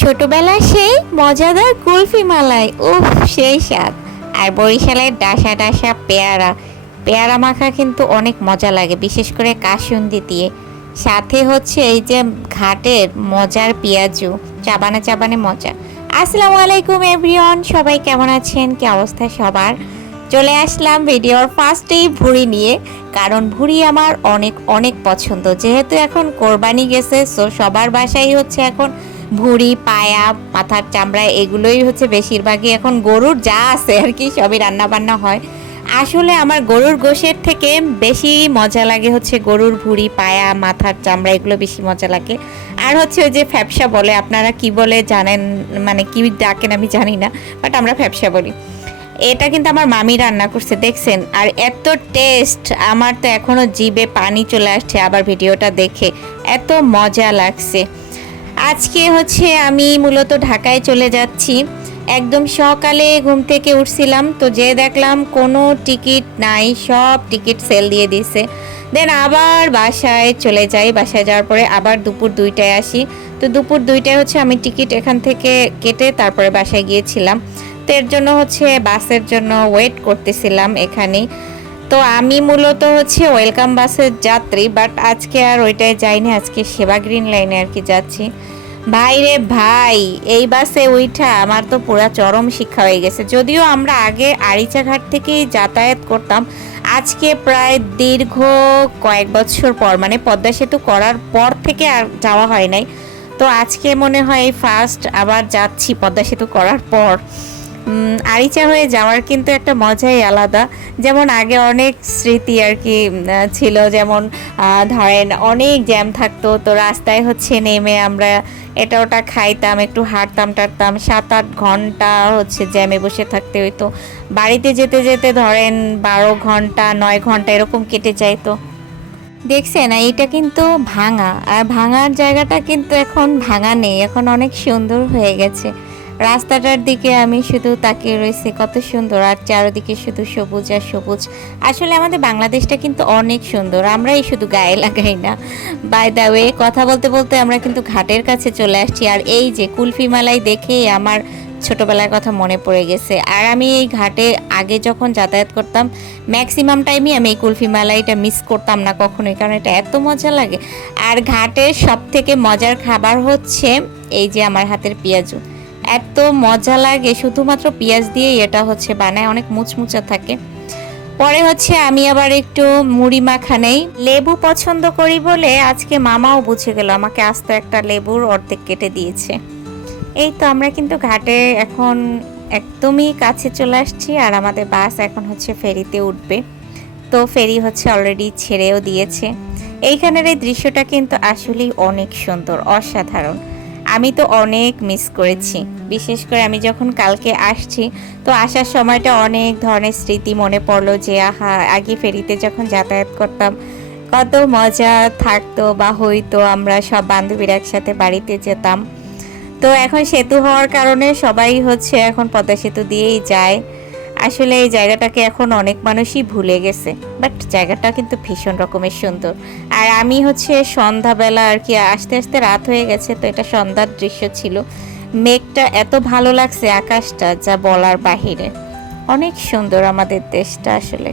ছোটবেলায় সেই মজাদার কুলফি মালাই, উফ, সেই স্বাদ। আর বরিশালের ডাসা ডাসা পেয়ারা পেয়ারা মাখা কিন্তু অনেক মজা লাগে, বিশেষ করে কাসুন্দি দিয়ে। সাথে হচ্ছে এই যে ঘাটের মজার পেঁয়াজু, চাবানে চাবানে মজা। আসসালামু আলাইকুম এভরিওয়ান, সবাই কেমন আছেন? কি অবস্থা সবার? চলে আসলাম ভিডিওর ফার্স্টেই ভুড়ি নিয়ে, কারণ ভুড়ি আমার অনেক অনেক পছন্দ। যেহেতু এখন কোরবানি গেছে সো সবার বাসাই হচ্ছে এখন ভুড়ি, পায়া মাথার চামড়া, এগুলোই হচ্ছে বেশিরভাগই এখন গরুর যা আছে আর কি, সবই রান্না বান্না হয়। আসলে আমার গরুর গোশের থেকে বেশি মজা লাগে হচ্ছে গরুর ভুঁড়ি, পায়া, মাথার চামড়া, এগুলো বেশি মজা লাগে। আর হচ্ছে ওই যে ফ্যাপসা বলে, আপনারা কি বলে জানেন মানে কি ডাকেন আমি জানি না বাট আমরা ফ্যাপসা বলি। এটা কিন্তু আমার মামি রান্না করছে, দেখছেন? আর এত টেস্ট আমার তো এখনও জিভে পানি চলে আসছে, আবার ভিডিওটা দেখে। এত মজা লাগছে। আজকে হচ্ছে আমি মূলত ঢাকায় চলে যাচ্ছি। একদম সকালে ঘুম থেকে উঠছিলাম, তো যে দেখলাম কোনো টিকিট নাই, সব টিকিট সেল দিয়ে দিছে। দেন আবার বাসায় চলে যাই, বাসায় যাওয়ার পরে আবার দুপুর দুইটায় আসি। তো দুপুর দুইটায় হচ্ছে আমি টিকিট এখান থেকে কেটে তারপরে বাসায় গিয়েছিলাম। তো এর জন্য হচ্ছে বাসের জন্য ওয়েট করতেছিলাম এখানেই। তো আমি মূলত হচ্ছে ওয়েলকাম বাসের যাত্রী, বাট আজকে আর ওইটায় যাইনি, আজকে সেবা গ্রিন লাইনে আর কি যাচ্ছি। ভাই রে ভাই, এই বাসে উইঠা আমার তো পুরা চরম শিক্ষা হয়ে গেছে। যদিও আমরা আগে আরিচাঘাট থেকেই যাতায়াত করতাম, আজকে প্রায় দীর্ঘ কয়েক বছর পর মানে পদ্মা সেতু করার পর থেকে আর যাওয়া হয় নাই। তো আজকে মনে হয় ফার্স্ট আবার যাচ্ছি পদ্মা সেতু করার পর। আরিচা হয়ে যাওয়ার কিন্তু একটা মজাই আলাদা। যেমন আগে অনেক স্মৃতি আর কি ছিল। যেমন ধরেন অনেক জ্যাম থাকতো, তো রাস্তায় হচ্ছে নেমে আমরা এটা ওটা খাইতাম, একটু হাঁটতাম, টাটতাম। সাত আট ঘণ্টা হচ্ছে জ্যামে বসে থাকতে হইতো। বাড়িতে যেতে যেতে ধরেন বারো ঘণ্টা, নয় ঘণ্টা এরকম কেটে যাইতো। দেখছেন এইটা কিন্তু ভাঙা। আর ভাঙার জায়গাটা কিন্তু এখন ভাঙা নেই, এখন অনেক সুন্দর হয়ে গেছে। রাস্তাটার দিকে আমি শুধু তাকিয়ে রয়েছি, কত সুন্দর। আর চারিদিকে শুধু সবুজ আর সবুজ। আসলে আমাদের বাংলাদেশটা কিন্তু অনেক সুন্দর, আমরাই শুধু গায়ে লাগাই না। বাই দ্য ওয়ে কথা বলতে বলতে আমরা কিন্তু ঘাটের কাছে চলে আসছি। আর এই যে কুলফি মালাই দেখেই আমার ছোটবেলার কথা মনে পড়ে গেছে। আর আমি এই ঘাটে আগে যখন যাতায়াত করতাম ম্যাক্সিমাম টাইমই আমি এই কুলফি মালাইটা মিস করতাম না কখনোই, কারণ এটা এত মজা লাগে। আর ঘাটের সব থেকে মজার খাবার হচ্ছে এই যে আমার হাতের পেঁয়াজু। এত মজা লাগে, শুধুমাত্র পেঁয়াজ দিয়েই এটা হচ্ছে বানায়, অনেক মুচমুচা থাকে। পরে হচ্ছে আমি আবার একটু মুড়ি মাখা নেই লেবু পছন্দ করি বলে আজকে মামাও বুঝে গেল, আমাকে আস্ত একটা লেবুর অর্ধেক কেটে দিয়েছে। এই তো আমরা কিন্তু ঘাটে এখন একদমই কাছে চলে আসছি আর আমাদের বাস এখন হচ্ছে ফেরিতে উঠবে। তো ফেরি হচ্ছে অলরেডি ছেড়েও দিয়েছে। এইখানের এই দৃশ্যটা কিন্তু আসলেই অনেক সুন্দর, অসাধারণ। আমি তো অনেক মিস করেছি। বিশেষ করে আমি যখন কালকে আসছি, তো আসার সময়টা অনেক ধরনের স্মৃতি মনে পড়ল যে, আহা, আগে ফেরিতে যখন যাতায়াত করতাম, কত মজা থাকতো বা হইতো আমরা সব বান্ধবীরা একসাথে বাড়িতে যেতাম। তো এখন সেতু হওয়ার কারণে সবাই হচ্ছে এখন পদ্মা সেতু দিয়েই যায়। আসলে এই জায়গাটাকে এখন অনেক মানুষই ভুলে গেছে বাট জায়গাটা কিন্তু ভীষণ রকমের সুন্দর। আর আমি হচ্ছে সন্ধ্যাবেলা আর কি আস্তে আস্তে রাত হয়ে গেছে, তো এটা সন্ধ্যার দৃশ্য ছিল। মেঘটা এত ভালো লাগছে আকাশটা, যা বলার বাহিরে। অনেক সুন্দর আমাদের দেশটা আসলে।